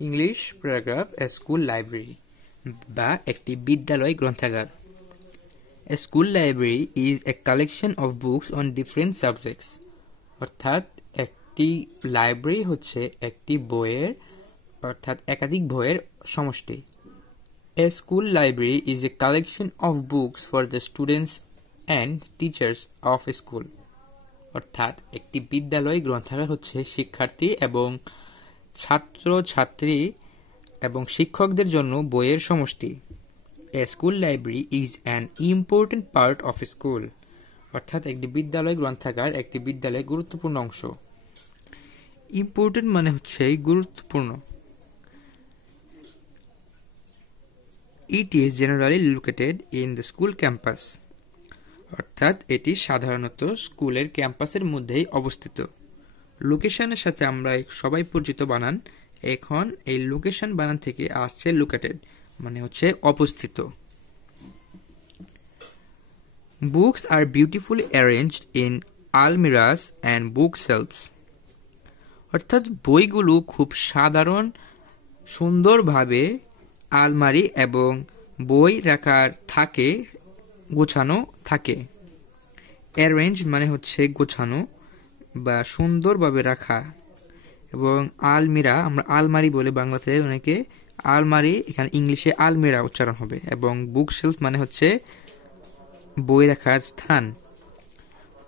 English paragraph এ school library বা একটি বিদ্যালয় গ্রন্থাগার। A school library is a collection of books on different subjects. অর্থাৎ একটি লাইব্রেরি হচ্ছে একটি বইয়ের অর্থাৎ একাধিক বইয়ের সমষ্টি। A school library is a collection of books for the students and teachers of a school. অর্থাৎ একটি বিদ্যালয় গ্রন্থাগার হচ্ছে শিক্ষার্থী এবং ছাত্র-ছাত্রী এবং শিক্ষকদের জন্য বইয়ের সমষ্টি। A school library is an important part of a school. অর্থাৎ একটি বিদ্যালয় গ্রন্থাগার একটি বিদ্যালয়ের গুরুত্বপূর্ণ অংশ। ইম্পর্টেন্ট মানে হচ্ছে গুরুত্বপূর্ণ। It is generally located in the school campus. অর্থাৎ এটি সাধারণত স্কুলের ক্যাম্পাসের মধ্যেই অবস্থিত। লোকেশনের সাথে আমরা সবাই পরিচিত বানান। এখন এই লোকেশন বানান থেকে আসছে লোকেটেড মানে হচ্ছে অবস্থিত। Books are beautifully arranged in almirahs and bookshelves. অর্থাৎ বইগুলো খুব সুন্দরভাবে আলমারি এবং বই রাখার থাকে গোছানো থাকে। অ্যারেঞ্জ মানে হচ্ছে গোছানো বা সুন্দরভাবে রাখা এবং আলমিরা আমরা আলমারি বলে বাংলাতে অনেকে আলমারি এখানে ইংলিশে আলমিরা উচ্চারণ হবে এবং বুক শেলফ মানে হচ্ছে বই রাখার স্থান।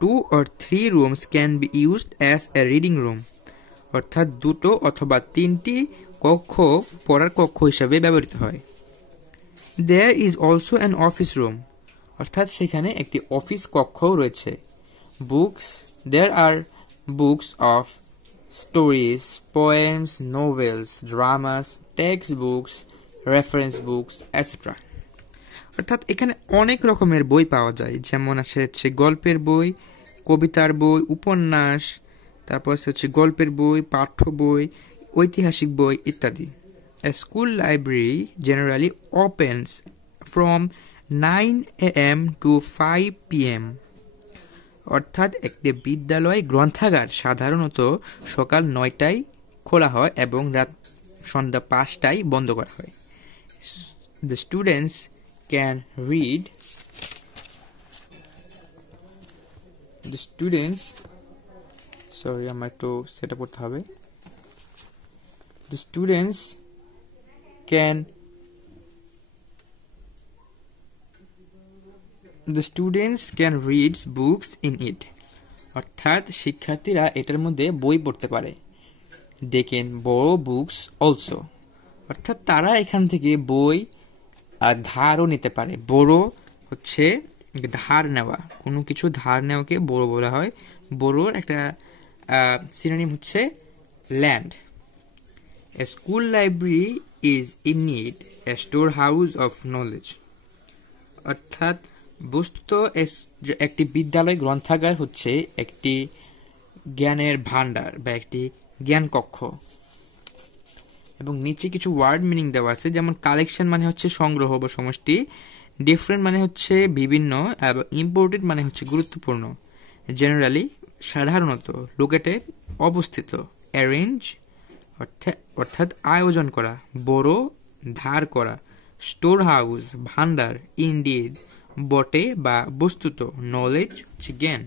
2 or 3 rooms can be used as a reading room. অর্থাৎ 2 অথবা 3টি কক্ষ পড়ার কক্ষ হিসাবে ব্যবহৃত হয়। There is also an office room. অর্থাৎ সেখানে একটি অফিস কক্ষও রয়েছে। There are books of stories, poems, novels, dramas, textbooks, reference books, etc. অর্থাৎ এখানে অনেক রকমের বই পাওয়া যায়, যেমন হচ্ছে গল্পের বই, কবিতার বই, উপন্যাস, তারপর হচ্ছে গল্পের বই, পাঠ্য বই, ঐতিহাসিক বই ইত্যাদি। A school library generally opens from 9 a.m. to 5 p.m. অর্থাৎ একটি বিদ্যালয় গ্রন্থাগার সাধারণত সকাল 9টায় খোলা হয় এবং রাত সন্ধ্যা 5টায় বন্ধ করা হয়। The students can read আমার একটু সেটা পড়তে হবে। The students can read books in it. অর্থাৎ শিক্ষার্থীরা এটার মধ্যে বই পড়তে পারে। They can borrow books also. অর্থাৎ তারা এখান থেকে বই ধারও নিতে পারে। borrow হচ্ছে ধার নেওয়া, কোনো কিছু ধার নেওয়াকে borrow বলা হয়। borrow একটা সিনোনিম হচ্ছে lend. A school library is indeed a storehouse of knowledge. অর্থাৎ বস্তুত একটি বিদ্যালয় গ্রন্থাগার হচ্ছে একটি জ্ঞানের ভান্ডার বা একটি জ্ঞান কক্ষ। এবং নিচে কিছু ওয়ার্ড মিনিং দেওয়া আছে, যেমন কালেকশন মানে হচ্ছে সংগ্রহ বা সমষ্টি, ডিফারেন্ট মানে হচ্ছে বিভিন্ন, এবং ইম্পর্টেন্ট মানে হচ্ছে গুরুত্বপূর্ণ। জেনারেলি সাধারণত, লোকেটেড অবস্থিত, অ্যারেঞ্জ অর্থাৎ আয়োজন করা, বোরো ধার করা, স্টোর হাউস ভান্ডার, ইনডিড বটে বা বস্তুত, নলেজ হচ্ছে জ্ঞান।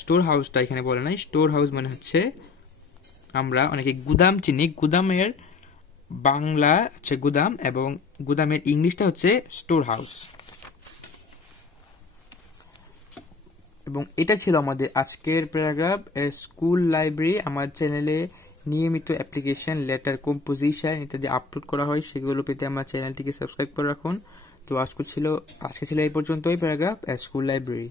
স্টোর হাউসটা এখানে বলে নাই। স্টোর হাউস মানে হচ্ছে আমরা অনেকে গুদাম চিনি, গুদামের বাংলা হচ্ছে গুদাম এবং গুদামের ইংলিশটা হচ্ছে স্টোর হাউস। এবং এটা ছিল আমাদের আজকের প্যারাগ্রাফ এ স্কুল লাইব্রেরি। আমার চ্যানেলে নিয়মিত অ্যাপ্লিকেশন, লেটার, কম্পোজিশন ইত্যাদি আপলোড করা হয়, সেগুলো পেতে আমার চ্যানেলটিকে সাবস্ক্রাইব করে রাখুন। তো আজকে ছিল এই পর্যন্তই প্যারাগ্রাফ এ স্কুল লাইব্রেরি।